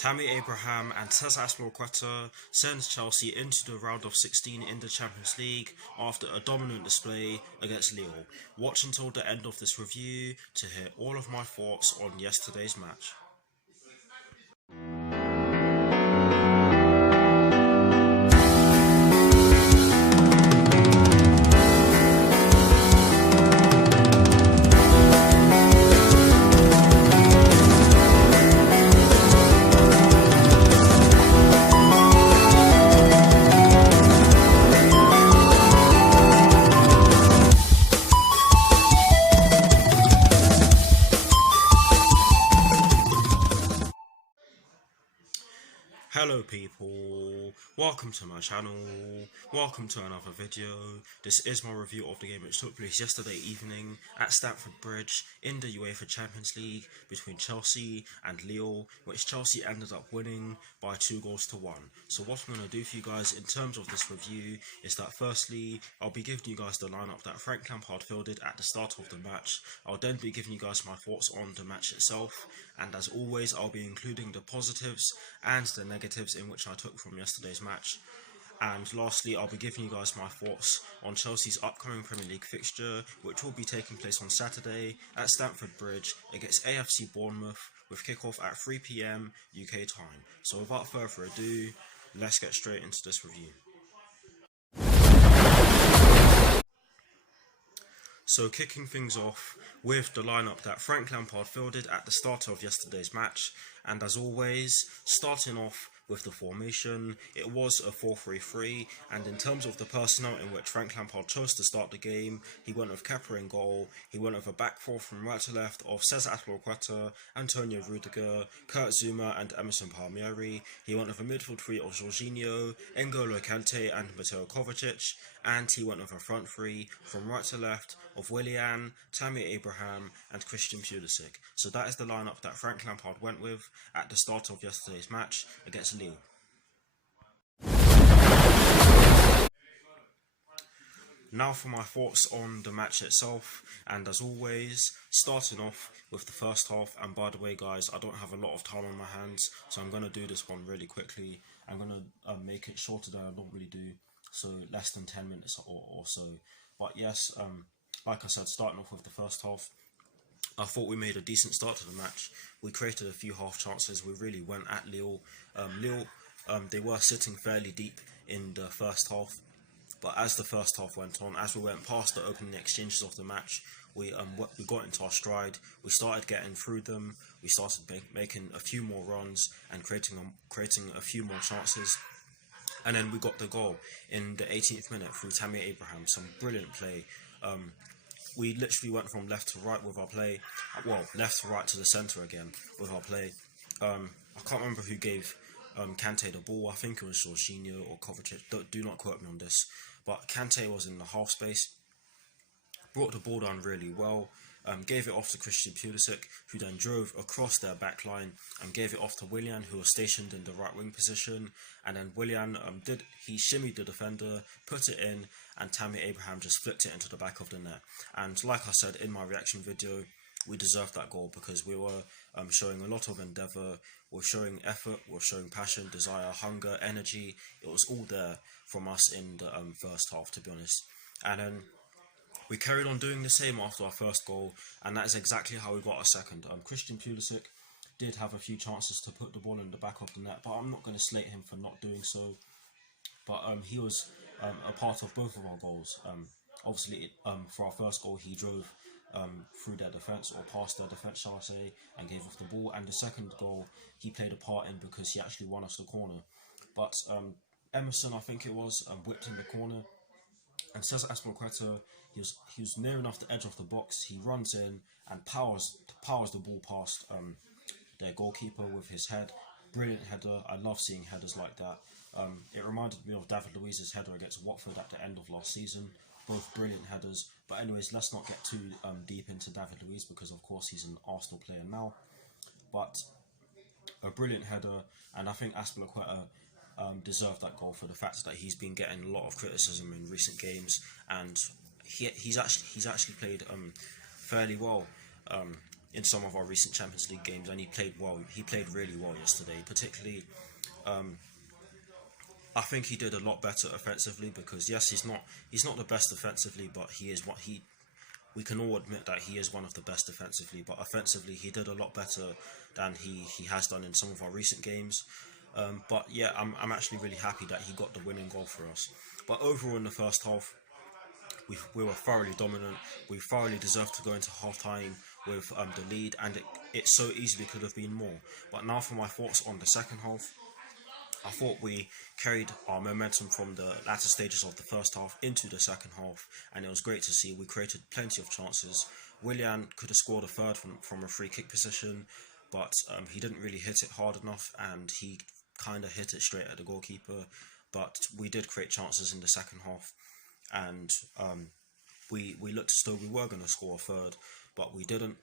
Tammy Abraham and Cesar Azpilicueta sends Chelsea into the round of 16 in the Champions League after a dominant display against Lille. Watch until the end of this review to hear all of my thoughts on yesterday's match. Hello people, welcome to my channel, welcome to another video. This is my review of the game which took place yesterday evening at Stamford Bridge in the UEFA Champions League between Chelsea and Lille, which Chelsea ended up winning by 2-1. So what I'm going to do for you guys in terms of this review is that firstly, I'll be giving you guys the lineup that Frank Lampard fielded at the start of the match. I'll then be giving you guys my thoughts on the match itself, and as always I'll be including the positives and the negatives in which I took from yesterday's match. And lastly, I'll be giving you guys my thoughts on Chelsea's upcoming Premier League fixture, which will be taking place on Saturday at Stamford Bridge against AFC Bournemouth, with kickoff at 3 PM UK time. So without further ado, let's get straight into this review. So kicking things off with the lineup that Frank Lampard fielded at the start of yesterday's match, and as always, starting off with the formation, it was a 4-3-3, and in terms of the personnel in which Frank Lampard chose to start the game, he went with Kepa in goal, he went with a back four from right to left of Cesar Azpilicueta, Antonio Rudiger, Kurt Zouma and Emerson Palmieri, he went with a midfield three of Jorginho, N'Golo Kante and Mateo Kovacic, and he went with a front three from right to left of Willian, Tammy Abraham and Christian Pulisic. So that is the lineup that Frank Lampard went with at the start of yesterday's match against Lille. Now for my thoughts on the match itself, and as always, starting off with the first half. And by the way guys, I don't have a lot of time on my hands, so I'm going to do this one really quickly. I'm going to make it shorter than I normally do, so less than 10 minutes or so. But yes, like I said, starting off with the first half, I thought we made a decent start to the match. We created a few half chances. We really went at Lille. Lille, they were sitting fairly deep in the first half, but as the first half went on, as we went past the opening exchanges of the match, we got into our stride. We started getting through them. We started making a few more runs and creating a few more chances. And then we got the goal in the 18th minute through Tammy Abraham. Some brilliant play. We literally went from left to right with our play. Well, left to right to the centre again with our play. I can't remember who gave Kante the ball. I think it was Jorginho or Kovacic. Do not quote me on this. But Kante was in the half space. Brought the ball down really well. Gave it off to Christian Pulisic, who then drove across their back line and gave it off to Willian, who was stationed in the right wing position. And then Willian he shimmied the defender, put it in, and Tammy Abraham just flicked it into the back of the net. And like I said in my reaction video, we deserved that goal because we were showing a lot of endeavour, we're showing effort, we're showing passion, desire, hunger, energy. It was all there from us in the first half, to be honest. And then we carried on doing the same after our first goal, and that is exactly how we got our second. Christian Pulisic did have a few chances to put the ball in the back of the net, but I'm not going to slate him for not doing so. But he was a part of both of our goals. Obviously, for our first goal, he drove through their defence, or past their defence, shall I say, and gave off the ball. And the second goal, he played a part in because he actually won us the corner. But Emerson, I think it was, whipped in the corner. And Cesar Azpilicueta, he was near enough the edge of the box. He runs in and powers the ball past their goalkeeper with his head. Brilliant header. I love seeing headers like that. It reminded me of David Luiz's header against Watford at the end of last season. Both brilliant headers. But anyways, let's not get too deep into David Luiz because of course he's an Arsenal player now. But a brilliant header, and I think Azpilicueta deserved that goal for the fact that he's been getting a lot of criticism in recent games, and he's actually played fairly well in some of our recent Champions League games, and he played well. He played really well yesterday. Particularly, I think he did a lot better offensively because yes, he's not the best offensively, but he is what he. We can all admit that he is one of the best defensively, but offensively he did a lot better than he has done in some of our recent games. But yeah, I'm actually really happy that he got the winning goal for us. But overall in the first half, we were thoroughly dominant. We thoroughly deserved to go into half time with the lead, and it so easily could have been more. But now for my thoughts on the second half. I thought we carried our momentum from the latter stages of the first half into the second half, and it was great to see. We created plenty of chances. Willian could have scored a third from a free kick position, but he didn't really hit it hard enough, and he kind of hit it straight at the goalkeeper. But we did create chances in the second half, and we looked as though we were going to score a third, but we didn't.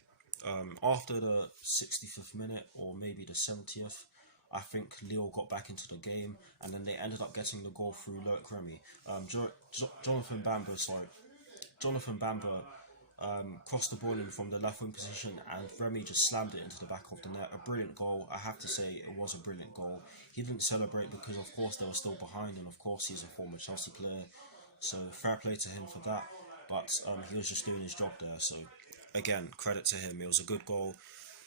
After the 65th minute, or maybe the 70th, I think Lille got back into the game, and then they ended up getting the goal through LOSC Remy. Jonathan Bamber crossed the ball in from the left wing position, and Remy just slammed it into the back of the net. A brilliant goal. I have to say it was a brilliant goal. He didn't celebrate because of course they were still behind, and of course he's a former Chelsea player, so fair play to him for that. But he was just doing his job there. So again, credit to him. It was a good goal.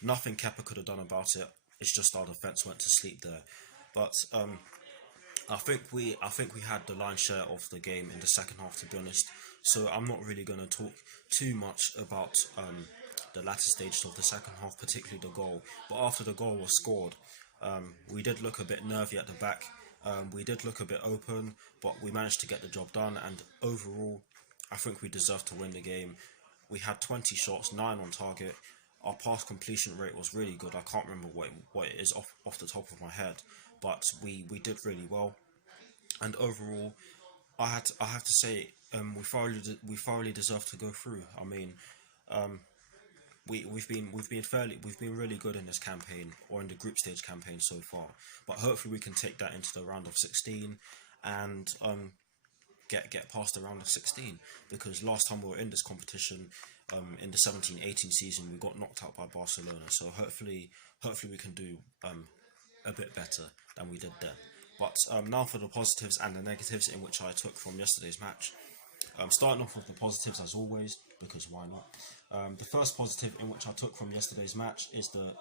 Nothing Kepa could have done about it. It's just our defence went to sleep there. But I think we had the lion's share of the game in the second half, to be honest. So I'm not really going to talk too much about the latter stages of the second half, particularly the goal. But after the goal was scored, we did look a bit nervy at the back. We did look a bit open, but we managed to get the job done. And overall, I think we deserved to win the game. We had 20 shots, 9 on target. Our pass completion rate was really good. I can't remember what it is off the top of my head, but we did really well. And overall, I have to say we thoroughly deserve to go through. I mean, we've been really good in this campaign, or in the group stage campaign so far. But hopefully we can take that into the round of 16 and get past the round of 16, because last time we were in this competition, in the 17-18 season, we got knocked out by Barcelona. So hopefully we can do a bit better than we did then. But now for the positives and the negatives in which I took from yesterday's match. Starting off with the positives as always, because why not? The first positive in which I took from yesterday's match is the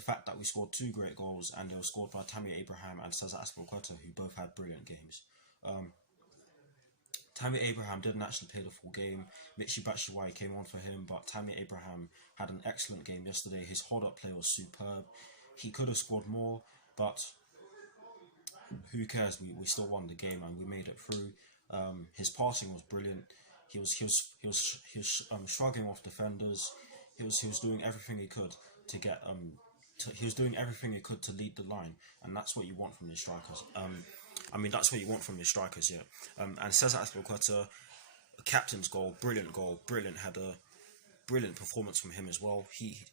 fact that we scored 2 great goals, and they were scored by Tammy Abraham and Cesar Azpilicueta, who both had brilliant games. Tammy Abraham didn't actually play the full game. Michy Batshuayi came on for him, but Tammy Abraham had an excellent game yesterday. His hold-up play was superb. He could have scored more, but who cares? We still won the game and we made it through. His passing was brilliant. He was shrugging off defenders. He was doing everything he could to get he was doing everything he could to lead the line, and that's what you want from your strikers. That's what you want from your strikers, yeah. And Cesar Azpilicueta, captain's goal, brilliant header, brilliant performance from him as well.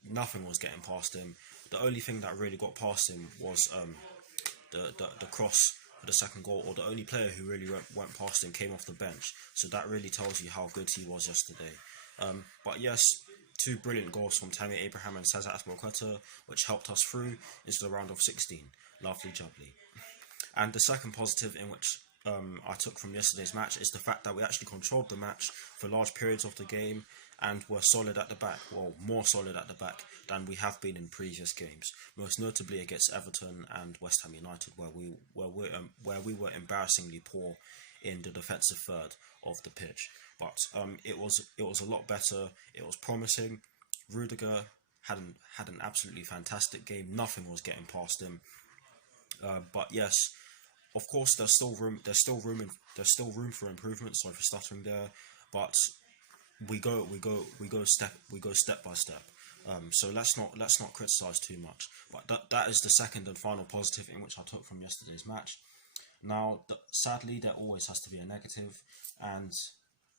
Nothing was getting past him. The only thing that really got past him was the cross for the second goal, or the only player who really went past him came off the bench. So that really tells you how good he was yesterday. But yes, 2 brilliant goals from Tammy Abraham and Cesar Azpilicueta, which helped us through into the round of 16. Lovely jubbly. And the second positive in which I took from yesterday's match is the fact that we actually controlled the match for large periods of the game and were solid at the back, well, more solid at the back than we have been in previous games, most notably against Everton and West Ham United, where we were embarrassingly poor in the defensive third of the pitch. But it was a lot better. It was promising. Rudiger had an absolutely fantastic game. Nothing was getting past him. But yes, of course, there's still room for improvement. Sorry for stuttering there, but we go step by step. So let's not criticize too much. But that is the second and final positive in which I took from yesterday's match. Now, sadly, there always has to be a negative, and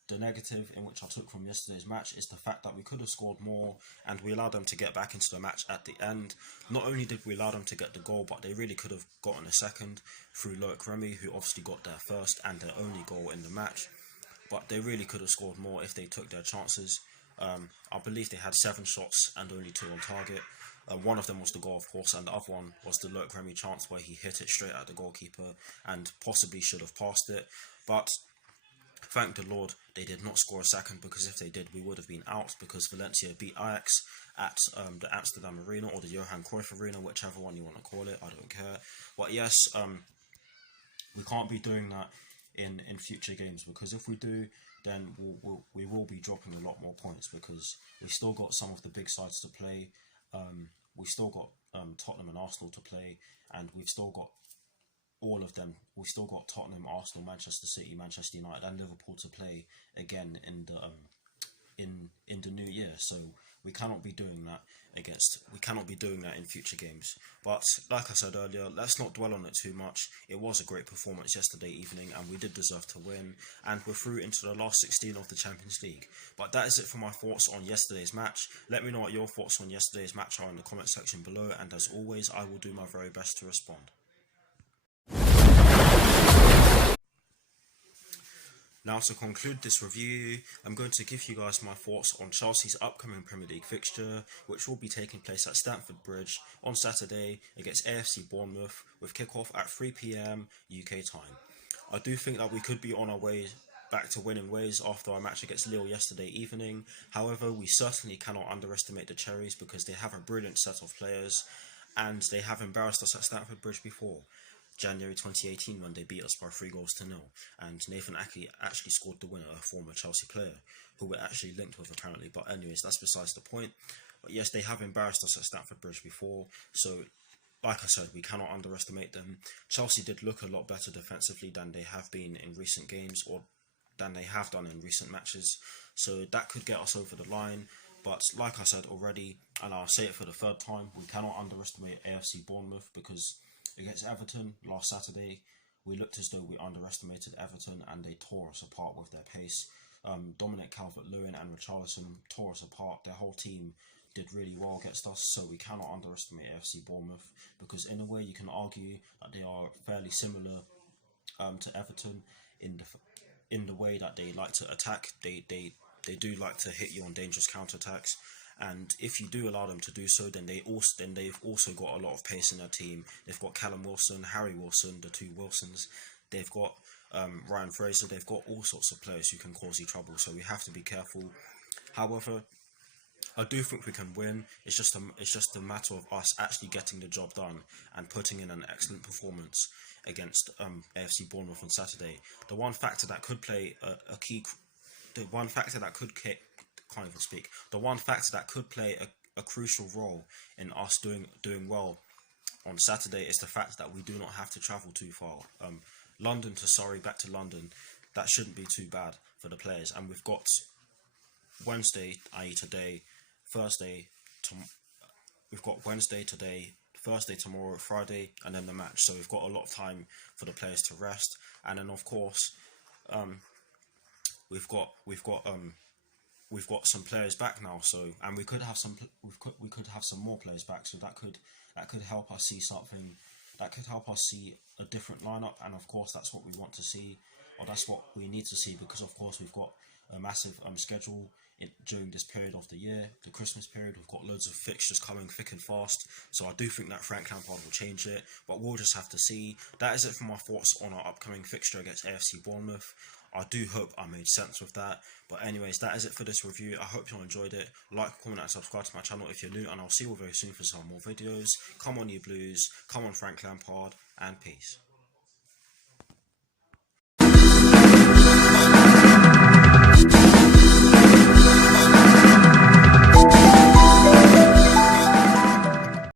the negative in which I took from yesterday's match is the fact that we could have scored more, and we allowed them to get back into the match at the end. Not only did we allow them to get the goal, but they really could have gotten a second through LOSC Remy, who obviously got their first and their only goal in the match. But they really could have scored more if they took their chances. I believe they had 7 shots and only 2 on target. One of them was the goal, of course, and the other one was the Loic Remy chance where he hit it straight at the goalkeeper and possibly should have passed it. But thank the Lord they did not score a second, because if they did, we would have been out, because Valencia beat Ajax at the Amsterdam Arena, or the Johan Cruyff Arena, whichever one you want to call it. I don't care. But yes, we can't be doing that in future games, because if we do, then we will be dropping a lot more points, because we've still got some of the big sides to play. We've still got Tottenham and Arsenal to play, and we've still got all of them. We've still got Tottenham, Arsenal, Manchester City, Manchester United, and Liverpool to play again in the new year. So we cannot be doing that in future games. But like I said earlier, let's not dwell on it too much. It was a great performance yesterday evening, and we did deserve to win, and we're through into the last 16 of the Champions League. But that is it for my thoughts on yesterday's match. Let me know what your thoughts on yesterday's match are in the comment section below, and as always, I will do my very best to respond. Now, to conclude this review, I'm going to give you guys my thoughts on Chelsea's upcoming Premier League fixture, which will be taking place at Stamford Bridge on Saturday against AFC Bournemouth, with kickoff at 3 PM UK time. I do think that we could be on our way back to winning ways after our match against Lille yesterday evening. However, we certainly cannot underestimate the Cherries, because they have a brilliant set of players, and they have embarrassed us at Stamford Bridge before. January 2018, when they beat us by 3-0, and Nathan Ake actually scored the winner, a former Chelsea player who we're actually linked with apparently. But anyways, that's besides the point. But yes, they have embarrassed us at Stamford Bridge before, so like I said, we cannot underestimate them. Chelsea did look a lot better defensively than they have been in recent games, or than they have done in recent matches, so that could get us over the line. But like I said already, and I'll say it for the 3rd time, we cannot underestimate AFC Bournemouth, because against Everton last Saturday, we looked as though we underestimated Everton, and they tore us apart with their pace. Dominic Calvert-Lewin and Richarlison tore us apart. Their whole team did really well against us, so we cannot underestimate AFC Bournemouth, because in a way you can argue that they are fairly similar to Everton in the way that they like to attack. They do like to hit you on dangerous counterattacks. And if you do allow them to do so, then they've also got a lot of pace in their team. They've got Callum Wilson, Harry Wilson, the 2 Wilsons. They've got Ryan Fraser. They've got all sorts of players who can cause you trouble. So we have to be careful. However, I do think we can win. It's just a matter of us actually getting the job done and putting in an excellent performance against AFC Bournemouth on Saturday. The one factor that could play a crucial role in us doing well on Saturday is the fact that we do not have to travel too far. London to Surrey, back to London, that shouldn't be too bad for the players. And we've got Wednesday, i.e. today, we've got Wednesday today, Thursday tomorrow, Friday, and then the match. So we've got a lot of time for the players to rest. And then of course, we've got some players back now. So, and we could have some more players back. So that could help us see something. That could help us see a different lineup. And of course, that's what we want to see, or that's what we need to see, because of course we've got a massive schedule during this period of the year, the Christmas period. We've got loads of fixtures coming thick and fast, so I do think that Frank Lampard will change it, but we'll just have to see. That is it for my thoughts on our upcoming fixture against AFC Bournemouth. I do hope I made sense with that, but anyways, that is it for this review. I hope you all enjoyed it. Like, comment and subscribe to my channel if you're new, and I'll see you all very soon for some more videos. Come on you Blues, come on Frank Lampard, and peace.